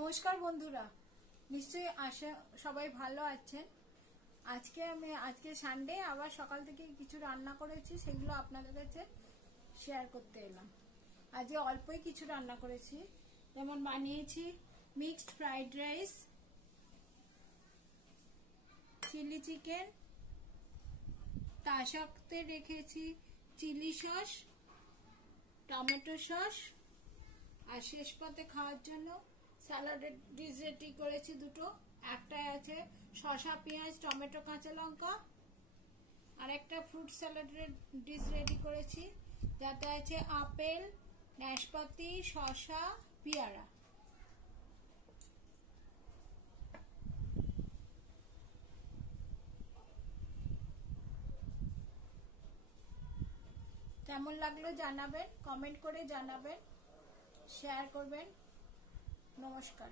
নমস্কার বন্ধুরা, নিশ্চয়ই আশা সবাই ভালো আছেন। আজকে সানডে, আবার সকাল থেকে কিছু রান্না করেছি, সেগুলো আপনাদের কাছে শেয়ার করতে এলাম। আজকে অল্পই কিছু রান্না করেছি, যেমন বানিয়েছি mixed fried rice, chilli chicken, তার সাথে রেখেছি চিলি সস, টমেটো সস, আর শেষ পাতে খাওয়ার জন্য স্যালাডের ডিশ রেডি করেছি দুটো। একটাই আছে শসা, পেঁয়াজ, টমেটো, কাঁচা লঙ্কা, আর একটা ফ্রুট স্যালাডের ডিশ রেডি করেছি, যাতে আছে আপেল, নাশপাতি, শসা, পেয়ারা। কেমন লাগলো জানাবেন, কমেন্ট করে জানাবেন, শেয়ার করবেন। নমস্কার।